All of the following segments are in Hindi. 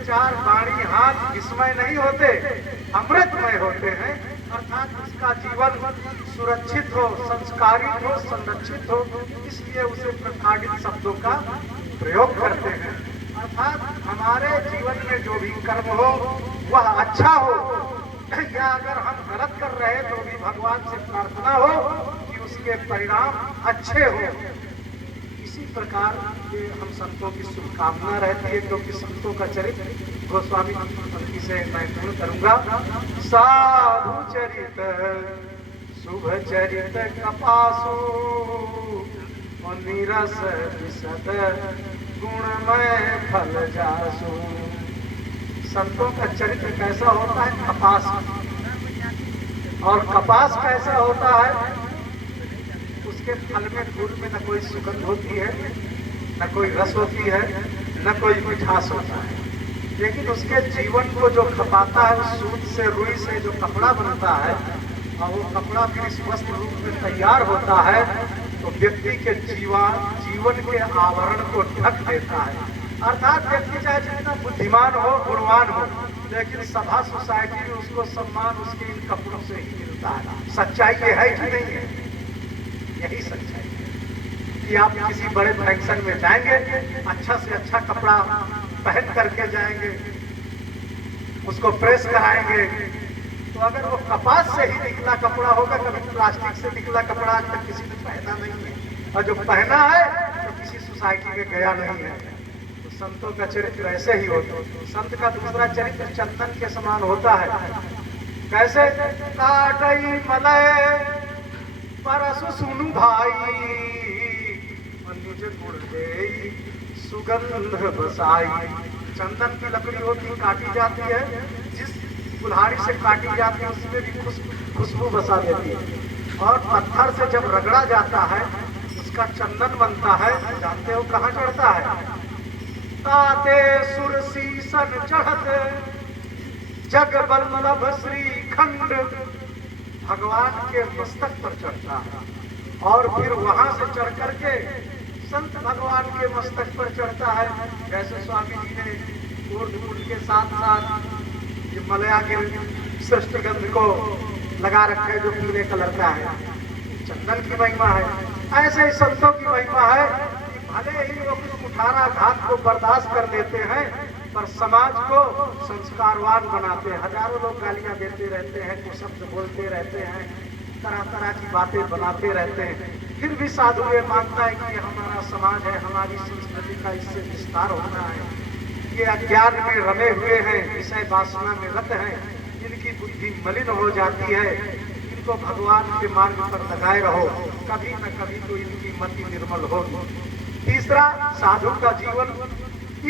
विचार वाणी हाथ विस्मय नहीं होते, अमृतमय होते हैं। अर्थात इसका जीवन सुरक्षित हो, संस्कारित हो, संरक्षित हो, इसलिए उसे प्रताड़ित शब्दों का प्रयोग करते हैं। अर्थात हमारे जीवन में जो भी कर्म हो वह अच्छा हो, या अगर हम गलत कर रहे हैं तो भी भगवान से प्रार्थना हो कि उसके परिणाम अच्छे हो। इसी प्रकार के हम संतों की शुभकामना रहती है, क्योंकि संतों का चरित्र गोस्वामी पंक्ति से मैं पूर्ण करूंगा। साधु चरित शुभ चरित कपासु नीरस विशद गुणमय फल जासु। संतों का चरित्र कैसा होता है? कपास। और कपास कैसा होता है? उसके फल में, फूल में न कोई सुगंध होती है, न कोई रस होती है, न कोई मिठास होता है, लेकिन उसके जीवन को जो खपाता है, उस सूत से, रुई से जो कपड़ा बनता है, और वो कपड़ा फिर स्वस्थ रूप में तैयार होता है, तो व्यक्ति के जीवन के आवरण को ढक देता है। अर्थात व्यक्ति चाहे जितना बुद्धिमान हो, गुणवान हो, लेकिन सभा सोसाइटी में उसको सम्मान उसके इन कपड़ों से ही मिलता है। सच्चाई ये है कि नहीं है? यही सच्चाई है कि आप किसी बड़े फंक्शन में जाएंगे, अच्छा से अच्छा कपड़ा पहन करके जाएंगे, उसको प्रेस कराएंगे, तो अगर वो कपास से ही निकला कपड़ा होगा, कभी प्लास्टिक से निकला कपड़ा आज तक किसी ने पहना नहीं है, और जो पहना है तो किसी सोसाइटी में गया नहीं है। तो संतों का चरित्र ऐसे ही होता है। संत का दूसरा चरित्र चंदन के समान होता है। कैसे? काटई मलय परसु सुनु भाई, अनुज गुण देई सुगंध बसाई। चंदन की लकड़ी होती, काटी जाती है, जिस कुल्हाड़ी से काटी जाती है उसमें भी खुशबू बसा देती है, और पत्थर से जब रगड़ा जाता है उसका चंदन बनता है। जानते हो कहाँ चढ़ता है? ताते सुर सीसन चढ़त जग बल्लभ श्री खंड, भगवान के मस्तक पर चढ़ता है, और फिर वहां से चढ़ करके संत भगवान के मस्तक पर चढ़ता है। जैसे स्वामी जी ने ऊर्ध के साथ साथ ये मलयागिरी श्रेष्ठ गंध को लगा रखे जो पीले कलर का है, चंदन की महिमा है। ऐसे ही संतों की महिमा है कि भले ही वो कुछ कुठारा घात को बर्दाश्त कर लेते हैं, पर समाज को संस्कारवान बनाते हैं। हजारों लोग गालियां देते रहते हैं, कुछ शब्द बोलते रहते हैं, तरह तरह की बातें बनाते रहते हैं, फिर भी साधु ये मानता है कि हमारा समाज है, हमारी संस्कृति का इससे विस्तार होना है। ये अज्ञान में रमे हुए हैं, विषय वासना में रत हैं, इनकी बुद्धि मलिन हो जाती है, इनको भगवान के मार्ग पर लगाए रहो, कभी न कभी तो इनकी मति निर्मल होगी। तीसरा, साधु का जीवन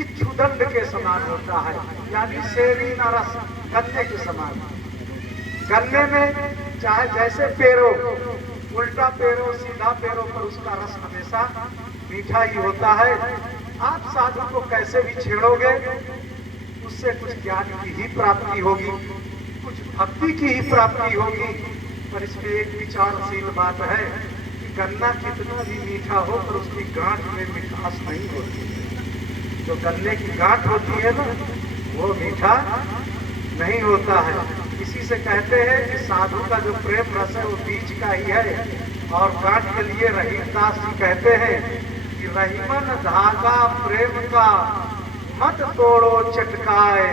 इच्छुदंड के समान होता है, यानी सेवी न रस, गन्ने के समान। गन्ने में चाहे जैसे पेरो, उल्टा पेरो, सीधा पेरो, पर उसका रस हमेशा मीठा ही होता है। आप साधु को कैसे भी छेड़ोगे, उससे कुछ ज्ञान की ही प्राप्ति होगी, कुछ भक्ति की ही प्राप्ति होगी। पर इसमें एक विचारशील बात है कि गन्ना कितना भी मीठा हो, पर उसकी गांठ में मिठास नहीं होती है। जो गन्ने की गांठ होती है ना, वो मीठा नहीं होता है। इसी से कहते हैं कि साधु का जो प्रेम रस है वो बीज का ही है। और गांठ के लिए रहीमदास जी कहते हैं कि रहीमन धागा प्रेम का मत तोड़ो चटकाए,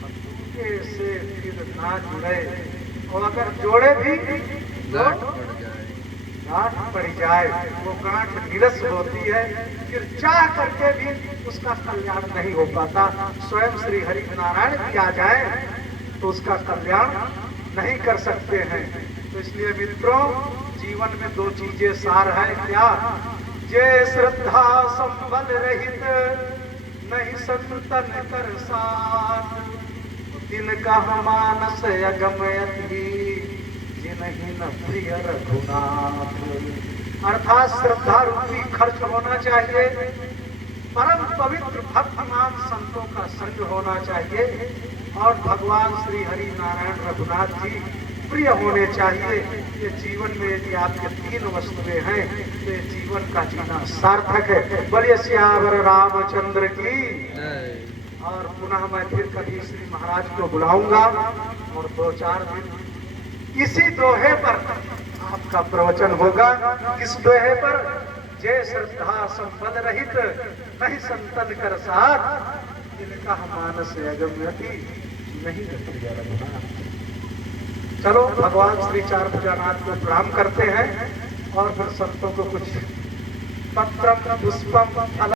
टूटे से फिर ना जुड़े। और अगर जोड़े भी तो गांठ पड़ जाए, वो गांठ निरस होती है, फिर चाह करके भी उसका कल्याण नहीं हो पाता। स्वयं श्री हरि नारायण भी आ जाए तो उसका कल्याण नहीं कर सकते हैं। तो इसलिए मित्रों, जीवन में दो चीजें सार है। क्या? जे श्रद्धा संबल रहित नहीं संतन कर साथ, तिनका मानस अगमयति जिनहि न प्रिय रघुनाथ। अर्थात श्रद्धा रूपी खर्च होना चाहिए, परम पवित्र भक्तिमान संतों का संग होना चाहिए, और भगवान श्री हरि नारायण रघुनाथ जी प्रिय होने चाहिए। ये जीवन में यदि आपके तीन वस्तुएं हैं तो ये जीवन का जीना सार्थक है। बोलिए सियावर रामचंद्र की। और पुनः मैं फिर कभी श्री महाराज को बुलाऊंगा और 2-4 दिन इसी दोहे पर आपका प्रवचन होगा। किस दोहे पर? जय श्रद्धा संपद रहित नहीं संतन कर साथ, इनका मानस अगम्यति नहीं रखिया रघुनाथ। चलो भगवान श्री चार भुजानाथ को प्रणाम करते हैं और फिर संतों को कुछ पत्रम पुष्पम फल